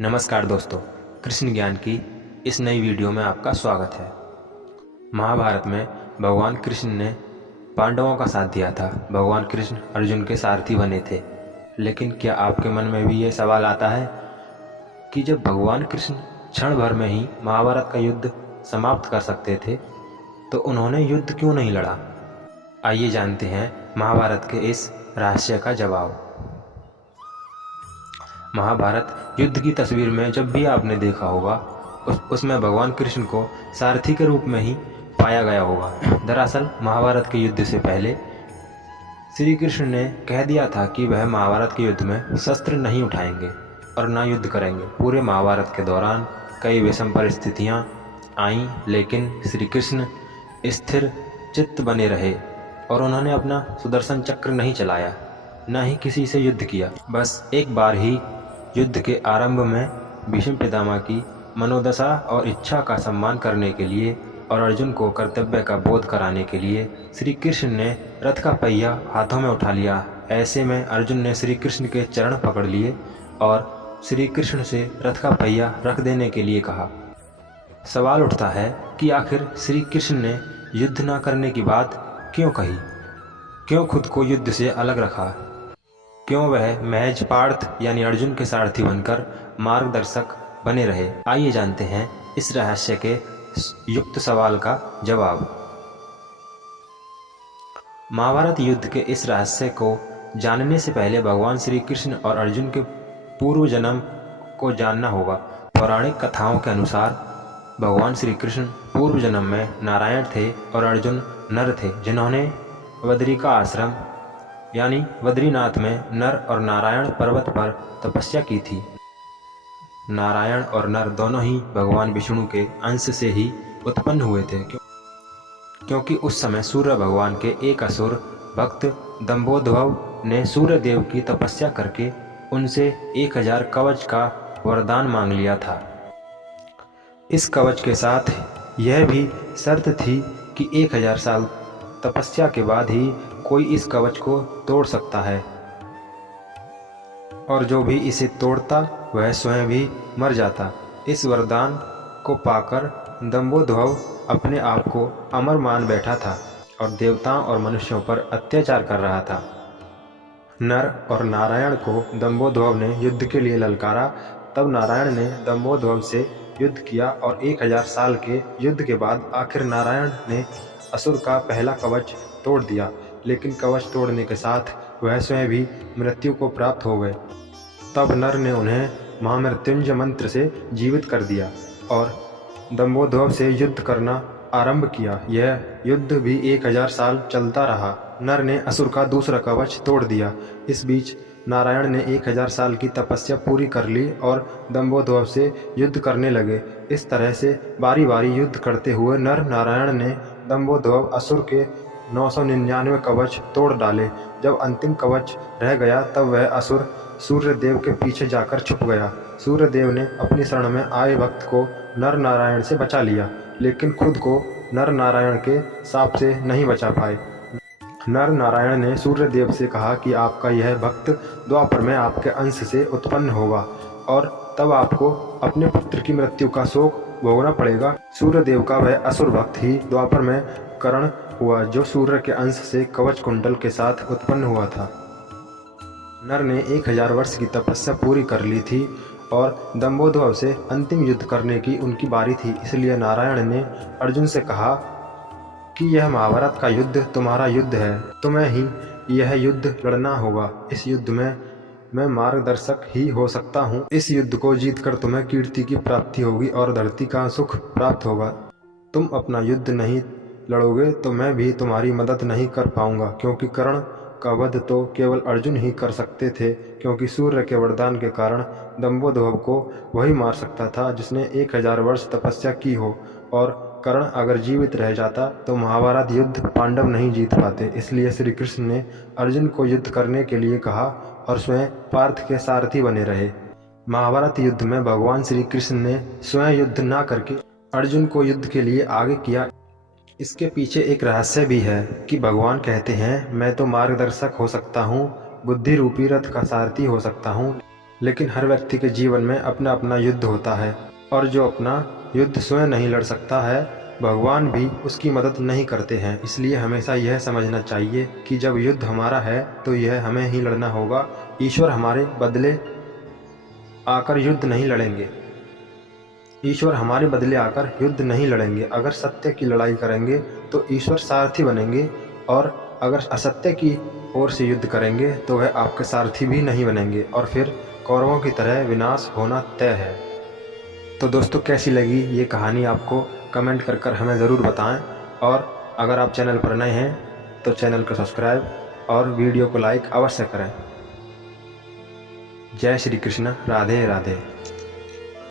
नमस्कार दोस्तों, कृष्ण ज्ञान की इस नई वीडियो में आपका स्वागत है। महाभारत में भगवान कृष्ण ने पांडवों का साथ दिया था। भगवान कृष्ण अर्जुन के सारथी बने थे। लेकिन क्या आपके मन में भी ये सवाल आता है कि जब भगवान कृष्ण क्षण भर में ही महाभारत का युद्ध समाप्त कर सकते थे तो उन्होंने युद्ध क्यों नहीं लड़ा? आइए जानते हैं महाभारत के इस रहस्य का जवाब। महाभारत युद्ध की तस्वीर में जब भी आपने देखा होगा उसमें भगवान कृष्ण को सारथी के रूप में ही पाया गया होगा। दरअसल महाभारत के युद्ध से पहले श्री कृष्ण ने कह दिया था कि वह महाभारत के युद्ध में शस्त्र नहीं उठाएंगे और न युद्ध करेंगे। पूरे महाभारत के दौरान कई विषम परिस्थितियां आईं, लेकिन श्री कृष्ण स्थिर चित्त बने रहे और उन्होंने अपना सुदर्शन चक्र नहीं चलाया, न ही किसी से युद्ध किया। बस एक बार ही युद्ध के आरंभ में भीष्म पितामह की मनोदशा और इच्छा का सम्मान करने के लिए और अर्जुन को कर्तव्य का बोध कराने के लिए श्री कृष्ण ने रथ का पहिया हाथों में उठा लिया। ऐसे में अर्जुन ने श्री कृष्ण के चरण पकड़ लिए और श्री कृष्ण से रथ का पहिया रख देने के लिए कहा। सवाल उठता है कि आखिर श्री कृष्ण ने युद्ध न करने की बात क्यों कही? क्यों खुद को युद्ध से अलग रखा? क्यों वह महज पार्थ यानी अर्जुन के सारथी बनकर मार्गदर्शक बने रहे? आइए जानते हैं इस रहस्य के युक्त सवाल का जवाब। महाभारत युद्ध के इस रहस्य को जानने से पहले भगवान श्री कृष्ण और अर्जुन के पूर्व जन्म को जानना होगा। पौराणिक कथाओं के अनुसार भगवान श्री कृष्ण पूर्व जन्म में नारायण थे और अर्जुन नर थे, जिन्होंने बद्रिका आश्रम यानी बद्रीनाथ में नर और नारायण पर्वत पर तपस्या की थी। नारायण और नर दोनों ही भगवान विष्णु के अंश से ही उत्पन्न हुए थे, क्योंकि उस समय सूर्य भगवान के एक असुर भक्त दंभोद्भव ने सूर्य देव की तपस्या करके उनसे 1000 कवच का वरदान मांग लिया था। इस कवच के साथ यह भी शर्त थी कि 1000 साल तपस्या के बाद ही कोई इस कवच को तोड़ सकता है, और जो भी इसे तोड़ता वह स्वयं भी मर जाता। इस वरदान को पाकर दंभोद्भव अपने आप को अमर मान बैठा था और देवताओं और मनुष्यों पर अत्याचार कर रहा था। नर और नारायण को दंभोद्भव ने युद्ध के लिए ललकारा। तब नारायण ने दंभोद्भव से युद्ध किया और 1000 साल के युद्ध के बाद आखिर नारायण ने असुर का पहला कवच तोड़ दिया, लेकिन कवच तोड़ने के साथ वह स्वयं भी मृत्यु को प्राप्त हो गए। तब नर ने उन्हें महामृत्युंजय मंत्र से जीवित कर दिया और दंभोद्भव से युद्ध करना आरंभ किया। यह युद्ध भी 1000 साल चलता रहा। नर ने असुर का दूसरा कवच तोड़ दिया। इस बीच नारायण ने 1000 साल की तपस्या पूरी कर ली और दंभोद्भव से युद्ध करने लगे। इस तरह से बारी बारी युद्ध करते हुए नर नारायण ने दंभोद्भव असुर के 999 कवच तोड़ डाले। जब अंतिम कवच रह गया तब वह असुर सूर्य देव के पीछे जाकर छुप गया। सूर्य देव ने अपनी शरण में आए भक्त को नर नारायण से बचा लिया, लेकिन खुद को नर नारायण के शाप से नहीं बचा पाए। नर नारायण ने सूर्य देव से कहा कि आपका यह भक्त द्वापर में आपके अंश से उत्पन्न होगा और तब आपको अपने पुत्र की मृत्यु का शोक भोगना पड़ेगा। सूर्य देव का वह असुर भक्त ही द्वापर में कर्ण हुआ, जो सूर्य के अंश से कवच कुंडल के साथ उत्पन्न हुआ था। नर ने 1000 वर्ष की तपस्या पूरी कर ली थी और दंभोद्भव से अंतिम युद्ध करने की उनकी बारी थी। इसलिए नारायण ने अर्जुन से कहा कि यह महाभारत का युद्ध तुम्हारा युद्ध है, तुम्हें ही यह युद्ध लड़ना होगा। इस युद्ध में मैं मार्गदर्शक ही हो सकता हूँ। इस युद्ध को जीतकर तुम्हें कीर्ति की प्राप्ति होगी और धरती का सुख प्राप्त होगा। तुम अपना युद्ध नहीं लड़ोगे तो मैं भी तुम्हारी मदद नहीं कर पाऊंगा, क्योंकि कर्ण का वध तो केवल अर्जुन ही कर सकते थे, क्योंकि सूर्य के वरदान के कारण दंभोद्भव को वही मार सकता था जिसने 1000 वर्ष तपस्या की हो, और कर्ण अगर जीवित रह जाता तो महाभारत युद्ध पांडव नहीं जीत पाते। इसलिए श्री कृष्ण ने अर्जुन को युद्ध करने के लिए कहा और स्वयं पार्थ के सारथी बने रहे। महाभारत युद्ध में भगवान श्री कृष्ण ने स्वयं युद्ध न करके अर्जुन को युद्ध के लिए आगे किया। इसके पीछे एक रहस्य भी है कि भगवान कहते हैं, मैं तो मार्गदर्शक हो सकता हूँ, बुद्धि रूपी रथ का सारथी हो सकता हूँ, लेकिन हर व्यक्ति के जीवन में अपना अपना युद्ध होता है, और जो अपना युद्ध स्वयं नहीं लड़ सकता है, भगवान भी उसकी मदद नहीं करते हैं। इसलिए हमेशा यह समझना चाहिए कि जब युद्ध हमारा है तो यह हमें ही लड़ना होगा। ईश्वर हमारे बदले आकर युद्ध नहीं लड़ेंगे। ईश्वर हमारे बदले आकर युद्ध नहीं लड़ेंगे। अगर सत्य की लड़ाई करेंगे तो ईश्वर सारथी बनेंगे, और अगर असत्य की ओर से युद्ध करेंगे तो वह आपके सारथी भी नहीं बनेंगे, और फिर कौरवों की तरह विनाश होना तय है। तो दोस्तों, कैसी लगी ये कहानी आपको कमेंट कर हमें ज़रूर बताएं, और अगर आप चैनल पर नए हैं तो चैनल को सब्सक्राइब और वीडियो को लाइक अवश्य करें। जय श्री कृष्ण। राधे राधे।